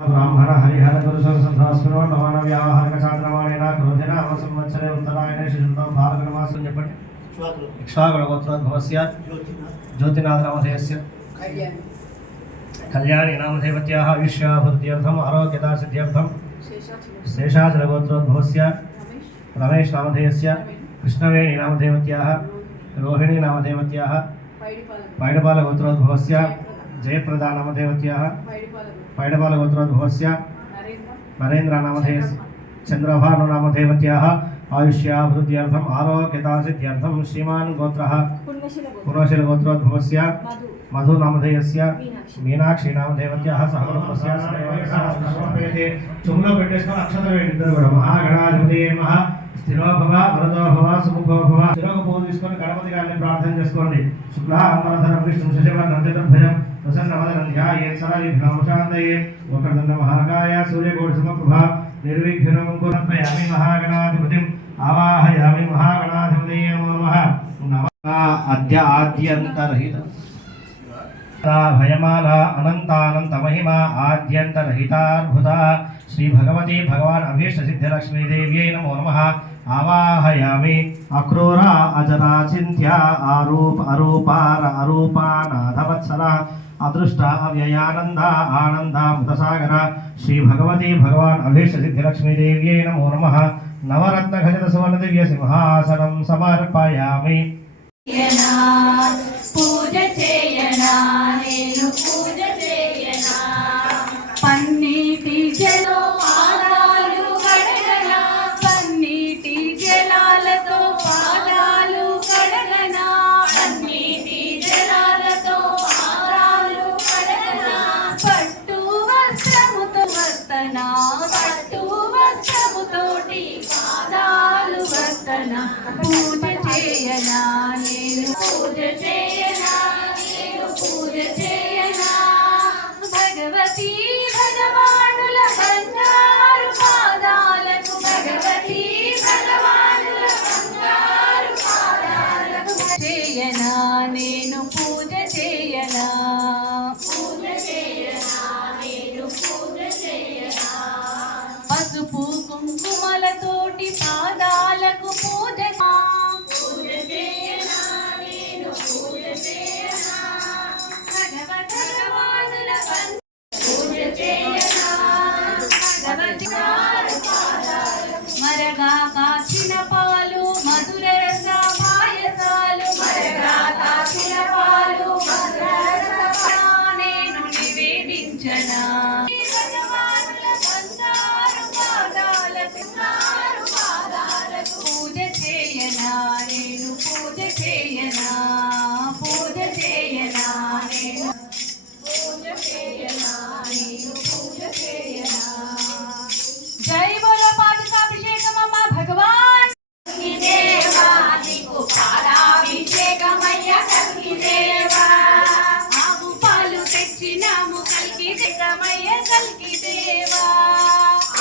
ब्राह्मण हरिहर गुरुसंसधास्मनो नवान व्यावहारिक चांद्रमाणेन क्रोधेन अवसंवत्सरे उत्तरायणे शिशुतो भार्गवमासं చెప్పండి ఇక్ష్వాకుల గోత్రోద్భవస్య జ్యోతినాథ నామధేయస్య కళ్యాణి నామధేయవత్యాః ఆయుష్యాభివృద్ధ్యర్థం ఆరోగ్యదా సిద్ధ్యర్థం శేషాచల గోత్రోద్భవస్య రమేష్ నామధేయస్య కృష్ణవేణి నామధేయవత్యాః రోహిణి నామధేయవత్యాః పైడపాల గోత్రోద్భవస్య జయప్రదా నామధేయవత్యాః पैडपाल गोत्रोद्भवस्य नरेन्द्र नामधेयस्य चंद्रभानु नामधेयवत्याः आयुष्याभिवृद्ध्यर्थम आरोग्यता सिद्ध्यर्थम श्रीमान् गोत्रः पुनशील गोत्रोद्भवस्य मधु नामधेयस्य मीनाक्षी नामधेयवत्याः सहकुटुम्बस्य सर्वैः चुम्बलो पेट्टेसुकोनि अक्षतलु वेंडिद्दरु कूडा महागणाधिपतये नमः स्थिरो भव वरदो भव सुमुखो भव शिरोకు పూజ తీసుకొని గణపతి గారిని ప్రార్థన చేసుకోండి శుక్లాంబరధరం విష్ణు శశివర్ణం చతుర్భుజం प्रसन्नवदनं ध्यायेत्सर्वविघ्नोपशान्तये वक्रतुण्ड महाकाय सूर्यकोटि समप्रभा निर्विघ्नं कुर्वयामि महागणाधिपतिम् आवाहयामि महागणाधिपतये नमो नमः अद्य आद्यन्तरहित भयमाला अनंतानंत महिमा आद्यन्तरहिताद्भुता श्री भगवती भगवान अभीष्ट सिद्धिलक्ष्मी देव्यै नमो नमः आवाहयामि अक्रूरा अजरा चिन्त्या आरूप अरूपार अरूपानाथवत्सला अदृष्ट अव्ययानंद आनंद मुतसागर श्री भगवती भगवान अभीष्ट सिद्धिलक्ष्मी देव्यै नमो नमः नवरत्न खचित सुवर्ण दिव्य सिंहासनं समर्पयामि पूज चेयना नेनु पूज चेयना पन्नीटी जलो पादालु कड़गना पन्नीटी जलालतो पादालु कड़गना पन्नीटी जलालतो पादालु कड़गना पट्टू वस्त्रमुतो वर्तना पट्टू वस्त्रमुतोटी पादालु वर्तना पूज चेयना नेनु पूज चेयना नेनु पूज चेयना भगवती भगवानुल బంగారు పాదాలకు భగవती భగవానుల బంగారు పాదాలకు చేయనా నేను పూజ చేయనా పూజ చేయనా నేను పూజ చేయనా పసుపు కుంకుమలతోటి పాదాలకు పూజ పూజ చేయనా నేను పూజ చేయనా భగవతుల పూజ చేయనా భగవతి మరగా కాచిన పాలు మధుర రస పాయసాలు మరగా కాచిన పాలు మధుర రస నేను నివేదించనా భగవానుల బంగారు పాదాలకు పూజ చేయనా నేను పూజ చేయనా పూజ చేయనా నేను పూజ చేయనా నేను పూజ చేయనా జై బోలో పాదుకాభిషేకం అమ్మ భగవాన్ కల్కి దేవా నీకు పాలాభిషేకమయ్య కల్కి దేవా ఆవు పాలు తెచ్చినాము కల్కి దేవమయ్య కల్కి దేవా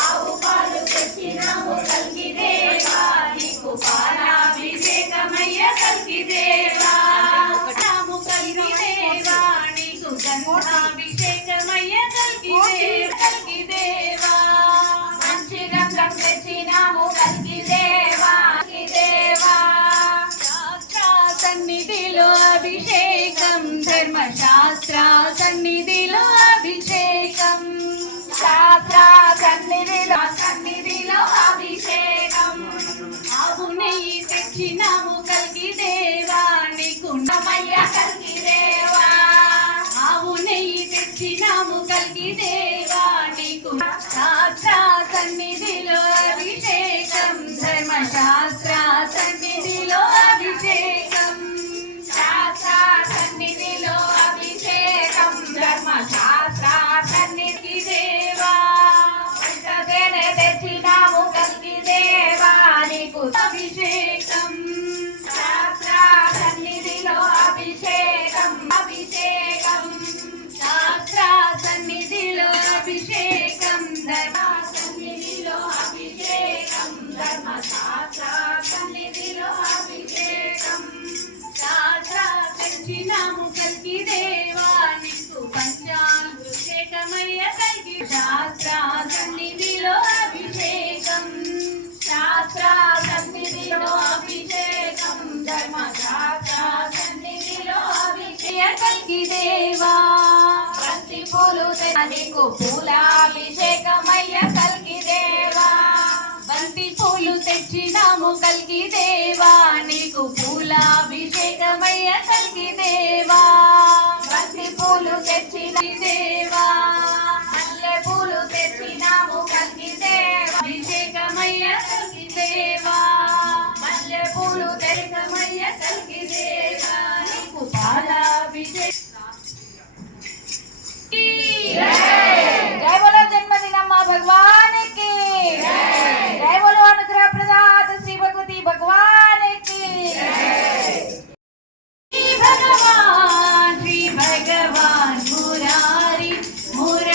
ఆవు పాలు తెచ్చినాము కల్కి దేవా నీకు పాలాభిషేకమయ్య కల్కి దేవా నాము కల్కి దేవా నీకు గంధాభిషేకమయ్య కల్కి దేవా కల్కి దేవా మంచి గంధం తెచ్చినాము కల్కి దేవా కల్కి దేవా శాస్త్ర సన్నిధిలో అభిషేకం ధర్మశాస్త్ర సన్నిధిలో అభిషేకం శాస్త్ర సన్నిధిలో అభిషేకం ఆవు నెయ్యి తెచ్చినాము కల్కి దేవా నీకు నమయ్య కల్కి దేవా ఆవు నెయ్యి తెచ్చినాము కల్కి దేవా నీకు శాస్త్ర సన్నిధిలో అభిషేకం ధర్మశాస్త్ర సన్నిధిలో అభిషేకం శాస్త్ర సన్నిధిలో అభిషేకం ధర్మశాస్త్ర సన్నిధి దేవా పంచదేనే తెచ్చినాము కల్కి దేవా నీకు అభిషేకం శాస్త్ర సన్నిధిలో అభిషేకం అభిషేకం శాస్త్ర సన్నిధిలో శాస్త్ర సన్నిధిలో అభిషేకం శాస్త్ర సన్నిధిలో అభిషేకం ధర్మశాస్త్ర సన్నిధిలో అభిషేకల్కి దేవా బంతి పూలు నీకు పూలాభిషేకమయ్య కల్కి దేవా బంతి పూలు తెచ్చినాము కల్కి దేవా నీకు పూలాభిషేకమయ్య కల్కి దేవా బంతి పూలు తెచ్చిన దేవా మల్లె పూలు తెచ్చినాము కల్కి దేవా అభిషేకమయ్య కల్కి దేవా మల్లె పూలు తెరికమయ్య కల్కి దేవా నీకు పాలాభిషేకం जय बोलो जन्मदिन अम्मा भगवान की जय बोलो अनुग्रह प्रदाता श्री भगवती भगवान की श्री भगवान मुरारी मुरारी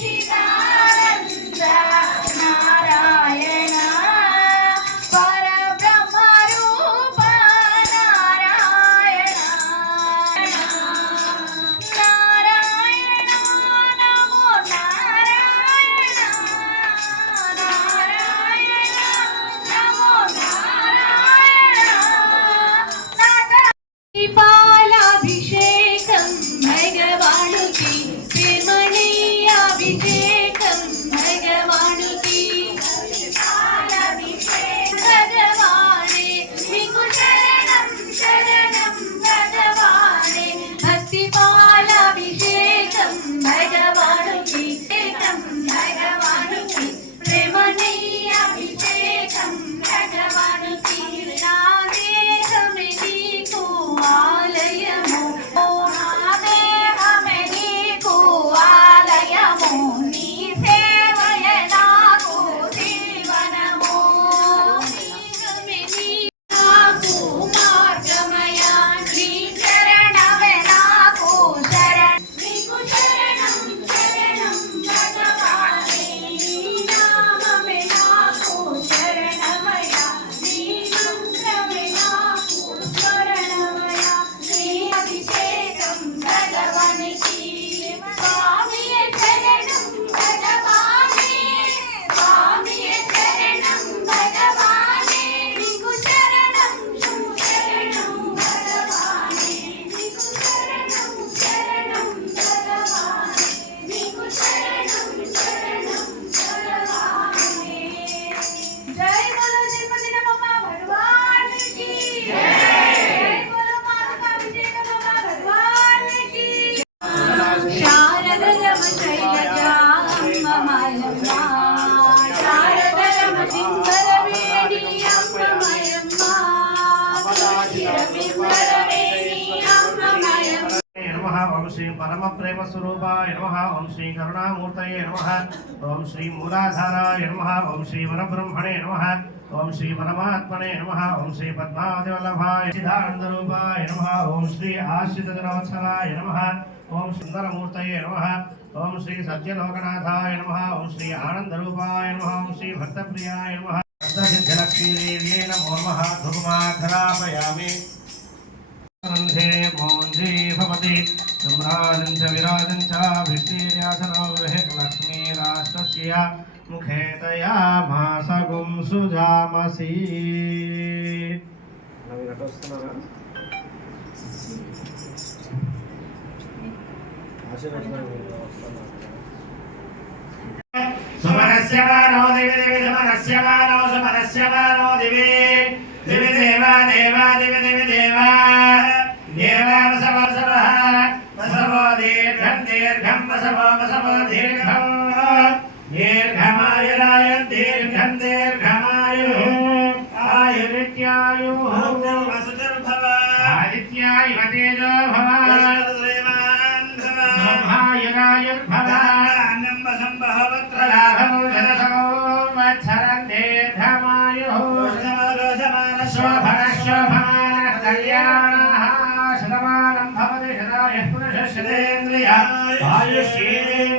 सच्चिदानंद नारायण परब्रह्म रूप नारायण नारायण नमो नारायण नारायण नमो नारायण పాలాభిషేకం భగవానుకి త్రిమణీయాభిషేకం భగవానుకి భగవానే నీకు శరణం శరణం భగవానే భక్తి పాలాభిషేకం భగవానుకి భగవానుకి త్రిమణీయాభిషేకం భగవానుకి నా దేహమే నీకు ఆలయము ఓ నా దేహమే నీకు ఆలయము నీ సేవయ నాకు జీవనము దేహమే నాకు మార్గమయ నీ శరణమే నాకు శరణం నీకు శరణం శరణం భగవానే నీ నామమే నాకు శరణమయ నీ మంత్రమే నాకు శరణమయ నీ అభిషేకం భగవానికి స్వామియే శరణం భగవానే స్వామియే శరణం భగవానే నీకు శరణం శరణం భగవానే నీకు శరణం శరణం భగవానే నీకు శరణం శరణం భగవానే జై బోలో జన్మదిన మమ్మా భగవాన్ की जय बोलो माता अभिषेक मम्मा भगवान की शारदरम शैलजाम्बमयम्मा शारदरम सिंहरवेणी अम्बमयम्मा शिरबिम्बरवेणी अम्बमयम्मा नमः ओम श्री परम प्रेम स्वरूपाय नमः ओम श्री करुणामूर्तये नमः ओम श्री मूलाधाराय नमः ओम श्री वरब्रह्मणे नमः ओम श्री परमात्मने नमः ओम श्री पद्मावतिवल्लभाय सिद्धानन्दरूपाय नमः ओम श्री आश्रितजनवत्सलाय नमः ओम सुन्दरमूर्तये नमः ओम श्री सत्यलोकनाथाय नमः ओम श्री आनन्दरूपाय नमः ओम श्री भक्तप्रियाय नमः सिद्धलक्ष्मीदेव्यै नमो नमः धूमाघरापयामि न्धे मोञ्जे भवति सम्राजं च विराजं च भिष्टिर्यासनो गृहे लक्ष्मीराष्ट्रस्य मुखे तया मासगुं सुजामसि सुमनस्य वानो दिवि दिवि सुमनस्य वानो सुमनस्य वानो दिवि दिवि देवा देवा दिवि दिवि देवा देवा वसवो वसवः वसवो दीर्घं दीर्घं वसवो वसवो दीर्घं दीर्घमायुराय दीर्घं दीर्घमायुः आयुरित्यायुः वसुतिर्भव आदित्यायुः तेजो भव ब्रह्मायुरायुर्भव लाभं जनसो वत्सरं दीर्घमायुः शोभनः शोभमानः कल्याणः शतमानं भवति शतायुः पुरुषः शतेन्द्रियः आयुष्येन्द्रियः